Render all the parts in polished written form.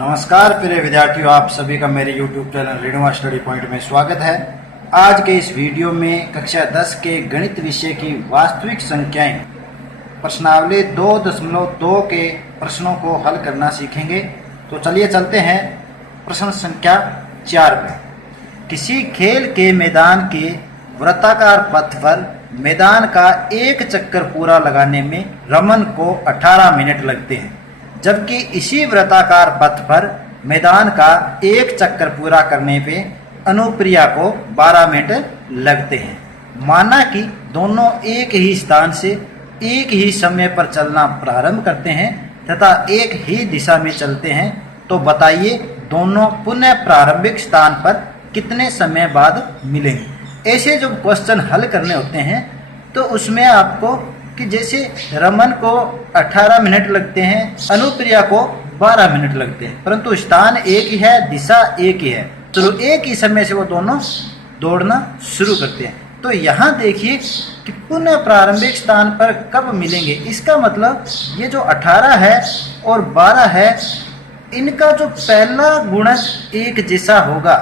नमस्कार प्रिय विद्यार्थियों, आप सभी का मेरे YouTube channel Renuka study point में स्वागत है। आज के इस वीडियो में कक्षा 10 के गणित विषय की वास्तविक संख्याएं प्रश्नावली 2.2 के प्रश्नों को हल करना सीखेंगे। तो चलिए चलते हैं प्रश्न संख्या 4 पे। किसी खेल के मैदान के वृत्ताकार पथ पर मैदान का एक चक्कर पूरा लगाने में रमन को 18 मिनट लगते हैं, जबकि इसी वृत्ताकार पथ पर मैदान का एक चक्कर पूरा करने पे अनुप्रिया को 12 मिनट लगते हैं। माना कि दोनों एक ही स्थान से एक ही समय पर चलना प्रारंभ करते हैं तथा एक ही दिशा में चलते हैं, तो बताइए दोनों पुनः प्रारंभिक स्थान पर कितने समय बाद मिलेंगे। ऐसे जो क्वेश्चन हल करने होते हैं तो उसमें आपको कि जैसे रमन को 18 मिनट लगते हैं, अनुप्रिया को 12 मिनट लगते हैं, परंतु स्थान एक ही है, दिशा एक ही है, तो एक ही समय से वो दोनों दौड़ना शुरू करते हैं। तो यहाँ देखिए कि पुनः प्रारंभिक स्थान पर कब मिलेंगे। इसका मतलब ये जो 18 है और 12 है, इनका जो पहला गुणज एक जैसा होगा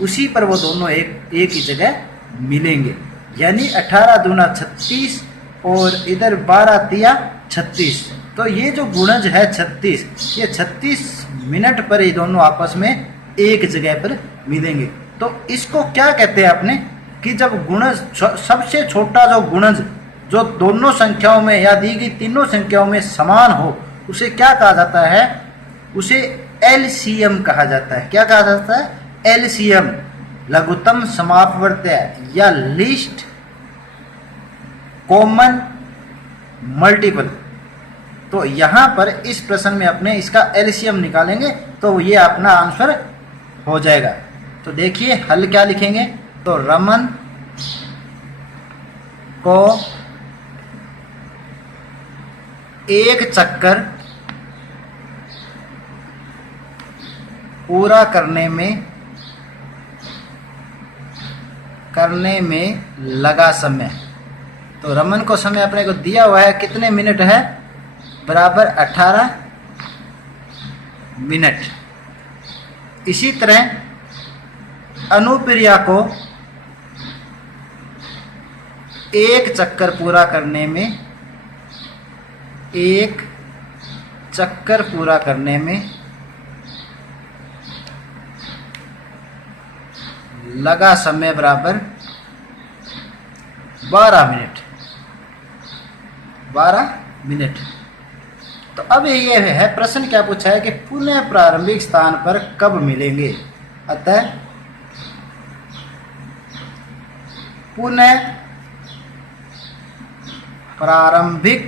उसी पर वो दोनों एक ही जगह मिलेंगे। यानी 18 दूना 36 और इधर 12 तिया 36, तो ये जो गुणज है 36, ये 36 मिनट पर ये दोनों आपस में एक जगह पर मिलेंगे। तो इसको क्या कहते हैं आपने कि जब गुणज सबसे छोटा जो गुणज जो दोनों संख्याओं में या दी गई तीनों संख्याओं में समान हो, उसे क्या कहा जाता है? उसे एलसीएम कहा जाता है। क्या कहा जाता है? एलसीएम, लघुत्तम समापवर्त्य या लीस्ट कॉमन मल्टीपल। तो यहां पर इस प्रश्न में अपने इसका एलसीएम निकालेंगे तो ये अपना आंसर हो जाएगा। तो देखिए हल क्या लिखेंगे। तो रमन को एक चक्कर पूरा करने में लगा समय। तो रमन को समय अपने को दिया हुआ है, कितने मिनट है? बराबर 18 मिनट। इसी तरह अनुप्रिया को एक चक्कर पूरा करने में लगा समय बराबर 12 मिनट। तो अब ये है प्रश्न क्या पूछा है कि पुनः प्रारंभिक स्थान पर कब मिलेंगे। अतः पुनः प्रारंभिक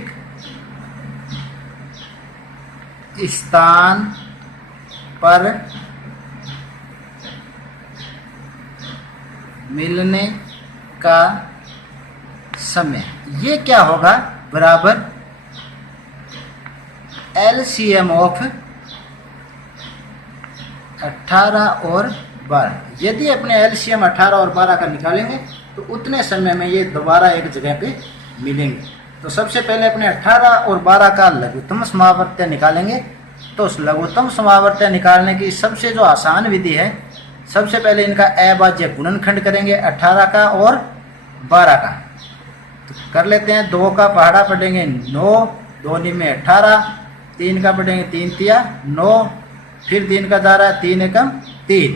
स्थान पर मिलने का समय ये क्या होगा? बराबर एलसीएम ऑफ 18 और 12। यदि अपने एलसीएम 18 और 12 का निकालेंगे तो उतने समय में ये दोबारा एक जगह पे मिलेंगे। तो सबसे पहले अपने 18 और 12 का लघुत्तम समावर्त्य निकालेंगे। तो उस लघुत्तम समावर्त्य निकालने की सबसे जो आसान विधि है, सबसे पहले इनका अभाज्य गुणनखंड करेंगे 18 का और 12 का। तो कर लेते हैं। 2 का पहाड़ा पढ़ेंगे 9, 2 में 18, 3 का पढ़ेंगे 3 तिया 9, फिर 3 का जा रहा है 3 एकम 3।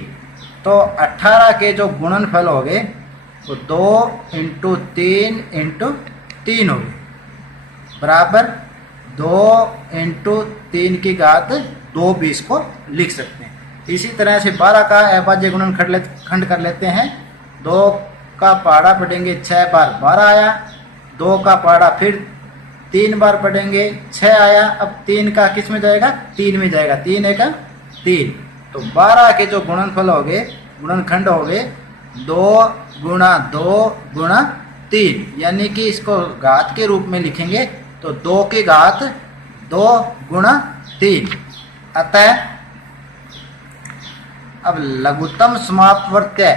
तो 18 के जो गुणनफल हो गए वो 2 × 3 × 3 हो गए, बराबर 2 × 3 की घात 2 भी इसको लिख सकते हैं। इसी तरह से 12 का अभाज्य गुणनखंड कर लेते हैं। 2 का पहाड़ा पढ़ेंगे 6 बार 12 आया, 2 का पहाड़ा फिर 3 बार पढ़ेंगे 6 आया। अब 3 का किस में जाएगा? 3 में जाएगा, 3 एकम 3। तो 12 के जो गुणनफल हो गए, गुणनखंड हो गए 2 × 2 × 3, यानी कि इसको घात के रूप में लिखेंगे तो 2 की घात 2 × 3। अतः अब लघुत्तम समापवर्त्य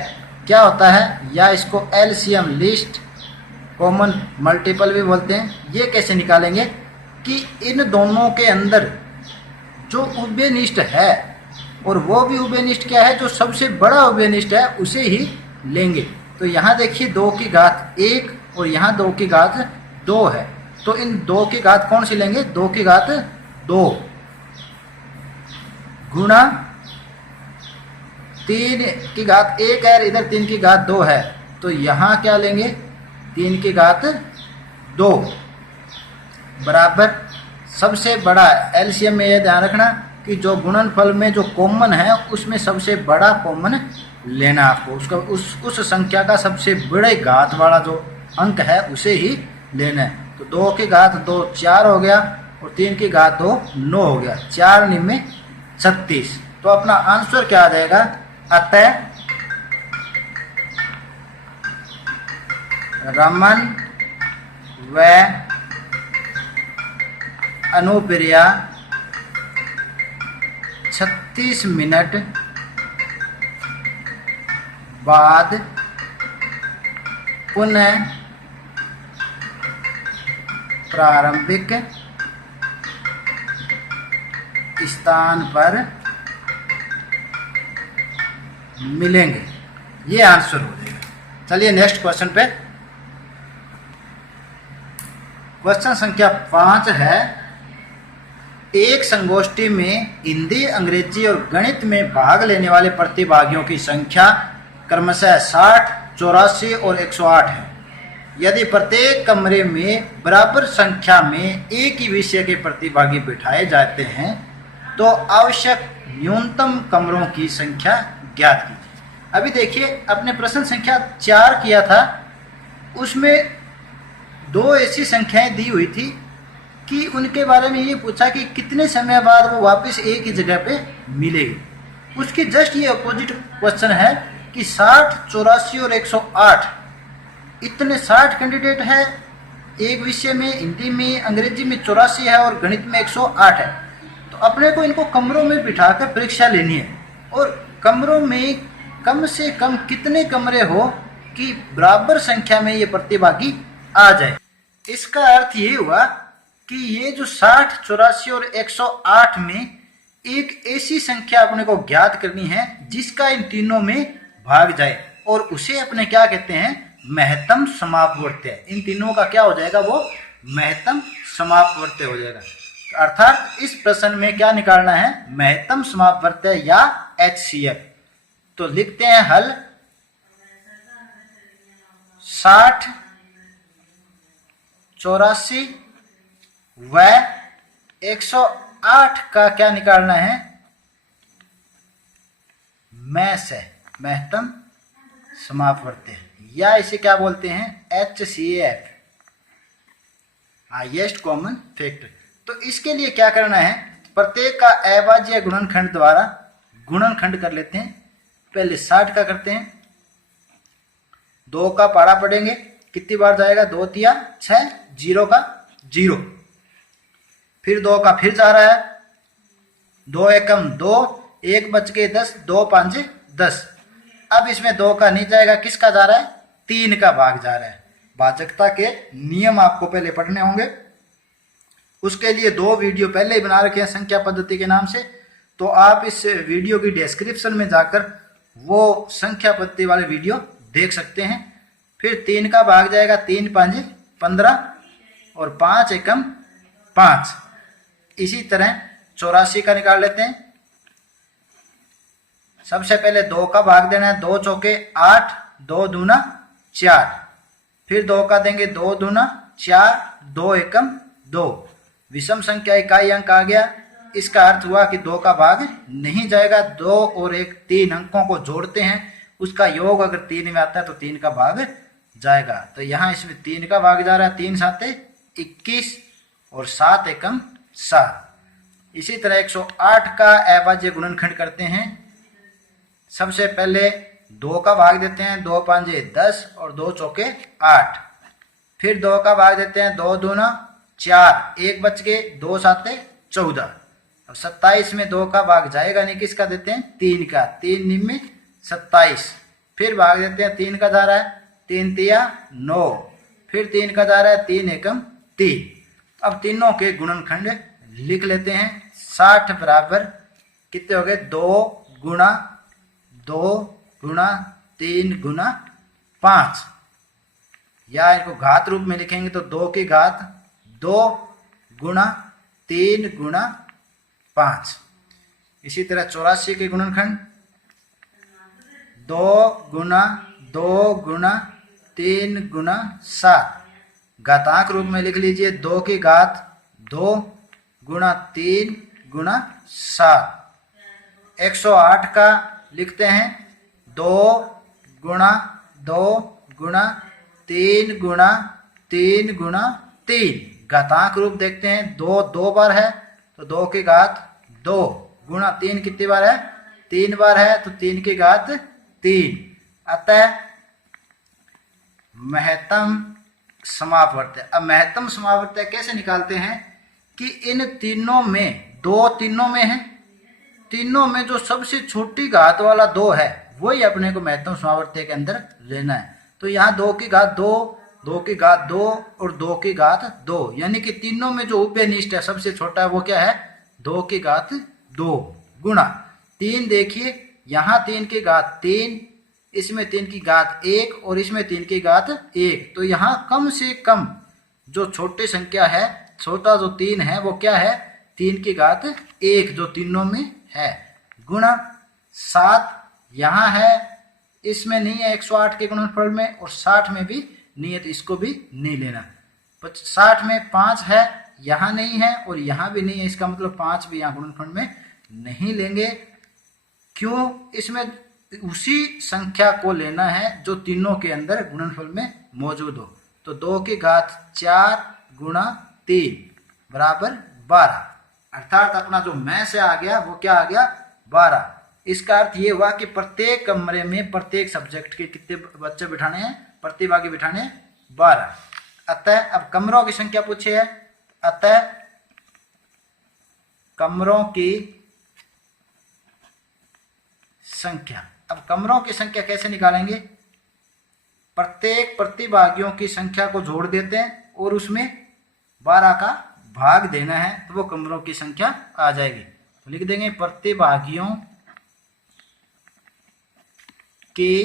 क्या होता है, या इसको एलसीएम लीस्ट कॉमन मल्टीपल भी बोलते हैं। ये कैसे निकालेंगे कि इन दोनों के अंदर जो उभयनिष्ठ है और वो भी उभयनिष्ठ क्या है, जो सबसे बड़ा उभयनिष्ठ है उसे ही लेंगे। तो यहाँ देखिए 2 की घात 1 और यहाँ 2 की घात 2 है, तो इन 2 की घात कौन सी लेंगे, 2 की घात 2 गुणा 3 की घात 1 है, इधर 3 की घात 2 है, तो यहाँ क्या लेंगे 3 की घात 2 बराबर सबसे बड़ा। एलसीएम में यह ध्यान रखना कि जो गुणनफल में जो कॉमन है उसमें सबसे बड़ा कॉमन लेना आपको, उसका उस संख्या का सबसे बड़े घात वाला जो अंक है उसे ही लेना है। तो 2 की घात 2 4 हो गया और 3 की घात 2 9 हो गया, 4 9 36। तो अपना आंसर क्या आ जाएगा, अतः रमन व अनुप्रिया 36 मिनट बाद पुनः प्रारंभिक स्थान पर मिलेंगे। ये आंसर हो जाएगा। चलिए नेक्स्ट क्वेश्चन पे। क्वेश्चन संख्या 5 है, एक संगोष्ठी में हिंदी, अंग्रेजी और गणित में भाग लेने वाले प्रतिभागियों की संख्या क्रमशः 60, 84 और 108 है। यदि प्रत्येक कमरे में बराबर संख्या में एक ही विषय के प्रतिभागी बिठाए जाते हैं तो आवश्यक न्यूनतम कमरों की संख्या ज्ञात कीजिए। अभी देखिए, अपने प्रश्न संख्या 4 किया था, उसमें 2 ऐसी संख्याएं दी हुई थी कि उनके बारे में ये पूछा कि कितने समय बाद वो वापस एक ही जगह पे मिलेगी। उसकी जस्ट ये अपोजिट क्वेश्चन है कि 60, 84 और 108, इतने 60 कैंडिडेट है एक विषय में, हिंदी में, अंग्रेजी में 84 है और गणित में 108 है। तो अपने को इनको कमरों में बिठाकर परीक्षा लेनी है और कमरों में कम से कम कितने कमरे हो कि बराबर संख्या में ये प्रतिभागी आ जाए। इसका अर्थ ये हुआ कि ये जो 60, 84 और 108 में एक ऐसी संख्या अपने को ज्ञात करनी है जिसका इन तीनों में भाग जाए, और उसे अपने क्या कहते हैं, महत्तम समापवर्त्य। इन तीनों का क्या हो जाएगा, वो महत्तम समापवर्त्य हो जाएगा। अर्थात इस प्रश्न में क्या निकालना है, महत्तम समापवर्त्य या HCF। तो लिखते हैं हल, 60, 84 व 108 का क्या निकालना है, महत्तम समापवर्त्य, या इसे क्या बोलते हैं, HCF, हाईएस्ट कॉमन फैक्टर। तो इसके लिए क्या करना है, प्रत्येक का अभाज्य गुणनखंड द्वारा गुणनखंड कर लेते हैं। पहले 60 का करते हैं, 2 का पाड़ा पड़ेंगे, कितनी बार जाएगा, 2 तिया 6, 0 का 0, फिर 2 का फिर जा रहा है, 2 एकम 2, 1 बच के 10, 2 5 10। अब इसमें 2 का नहीं जाएगा, किसका जा रहा है, 3 का भाग जा रहा है। भाजकता के नियम आपको पहले पढ़ने होंगे, उसके लिए 2 वीडियो पहले ही बना रखे हैं संख्या पद्धति के नाम से, तो आप इस वीडियो की डिस्क्रिप्शन में जाकर वो संख्या पद्धति वाले वीडियो देख सकते हैं। फिर 3 का भाग जाएगा, 3 5 15 और 5 एकम 5। इसी तरह 84 का निकाल लेते हैं। सबसे पहले 2 का भाग देना है, 2 चौके 8, 2 दूना 4, फिर 2 का देंगे, 2 दूना 4, 2 एकम 2, विषम संख्या इकाई अंक आ गया। इसका अर्थ हुआ कि 2 का भाग नहीं जाएगा, 2 और 1 3 अंकों को जोड़ते हैं, उसका योग अगर 3 में आता है तो 3 का भाग जाएगा। तो यहाँ इसमें 3 का भाग जा रहा है, 3 7 21 और 7 एकम 7। इसी तरह 108 का अभाज्य गुणनखंड करते हैं। सबसे पहले 2 का भाग देते हैं, 2 5 10 और 2 चौके 8, फिर 2 का भाग देते हैं, 2 दूना 4, 1 बच के 2 7 14। अब 27 में 2 का भाग जाएगा नहीं, किसका देते हैं, 3 का, 3 9 27, फिर भाग देते हैं, 3 का जा रहा है, 3 तिया 9, फिर 3 का जा रहा है, 3 एकम 3। अब तीनों के गुणनखंड लिख लेते हैं। 60 बराबर कितने हो गए 2 गुणा 2 गुणा 3 गुणा 5, या इनको घात रूप में लिखेंगे तो 2 की घात 2 गुणा 3 गुणा 5। इसी तरह 84 के गुणनखंड 2 गुणा 2 गुणा 3 गुणा 7, घातांक रूप में लिख लीजिए 2 की घात 2 गुणा 3 गुणा 7। 108 का लिखते हैं 2 गुणा 2 गुणा 3 गुणा 3 गुणा 3, घातांक रूप देखते हैं 2 2 बार है तो 2 की घात 2 गुणा 3 कितनी बार है 3 बार है तो 3 की घात 3। अतः महत्तम समापवर्त्य। अब महत्तम समापवर्त्य कैसे निकालते हैं कि इन तीनों में 2 तीनों में है, तीनों में जो सबसे छोटी घात वाला 2 है वही अपने को महत्तम समापवर्त्य के अंदर लेना है। तो यहाँ 2 की घात 2, 2 की घात 2 और 2 की घात 2, यानी कि तीनों में जो उभयनिष्ठ है सबसे छोटा है वो क्या है 2 की घात 2 गुणा 3। देखिए यहाँ 3 की घात 3, इसमें 3 की घात 1 और इसमें 3 की घात 1, तो यहाँ कम से कम जो छोटी संख्या है, छोटा जो 3 है वो क्या है 3 की घात 1 जो तीनों में है, गुणा 7 यहाँ है, इसमें नहीं है 108 के गुणनफल में और 60 में भी नहीं है तो इसको भी नहीं लेना। 60 में 5 है, यहाँ नहीं है और यहाँ भी नहीं है, इसका मतलब 5 भी यहाँ गुणनफल में नहीं लेंगे। क्यों? इसमें उसी संख्या को लेना है जो तीनों के अंदर गुणनफल में मौजूद हो। तो 2 की घात 4 गुणा 3 बराबर 12, अर्थात अपना जो मैं से आ गया वो क्या आ गया 12। इसका अर्थ ये हुआ कि प्रत्येक कमरे में प्रत्येक सब्जेक्ट के कितने बच्चे बिठाने हैं, प्रतिभागी बिठाने 12। अतः अब कमरों की संख्या पूछी है, अतः कमरों की संख्या। अब कमरों की संख्या कैसे निकालेंगे, प्रत्येक प्रतिभागियों की संख्या को जोड़ देते हैं और उसमें 12 का भाग देना है तो वो कमरों की संख्या आ जाएगी। तो लिख देंगे प्रतिभागियों की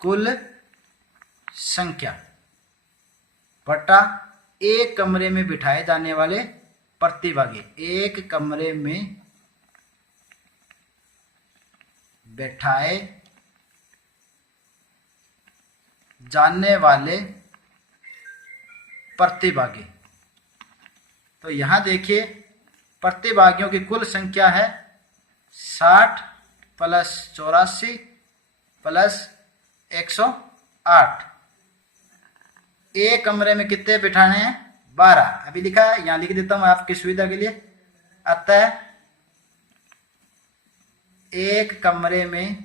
कुल संख्या बटा एक कमरे में बिठाए जाने वाले प्रतिभागी। एक कमरे में बैठाए जाने वाले प्रतिभागी। तो यहां देखिए प्रतिभागियों की कुल संख्या है 60 प्लस 84 प्लस 108। एक कमरे में कितने बिठाने हैं 12, अभी लिखा है यहां लिख देता हूं आपकी सुविधा के लिए। अतः एक कमरे में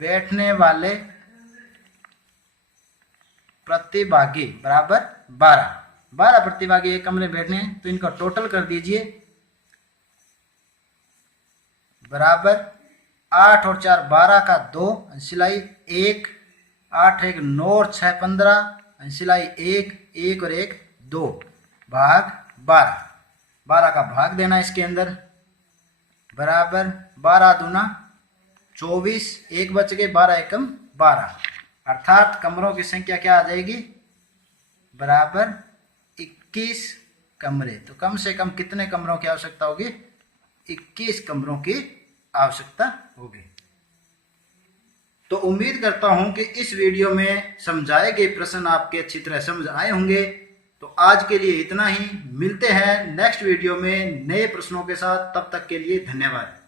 बैठने वाले प्रतिभागी बराबर 12 प्रतिभागी एक कमरे में बैठने हैं तो इनका टोटल कर दीजिए बराबर 8 और 4 12 का 2 सिलाई 1, 8 1 9 और 6 15 सिलाई 1 1 और 1 2 भाग 12 का भाग देना इसके अंदर बराबर 12 दूना 24, 1 बच गए 12 एकम 12, अर्थात कमरों की संख्या क्या आ जाएगी बराबर 21 कमरे। तो कम से कम कितने कमरों की आवश्यकता होगी 21 कमरों की आवश्यकता होगी। तो उम्मीद करता हूं कि इस वीडियो में समझाए गए प्रश्न आपके अच्छी तरह समझ आए होंगे। तो आज के लिए इतना ही, मिलते हैं नेक्स्ट वीडियो में नए प्रश्नों के साथ, तब तक के लिए धन्यवाद।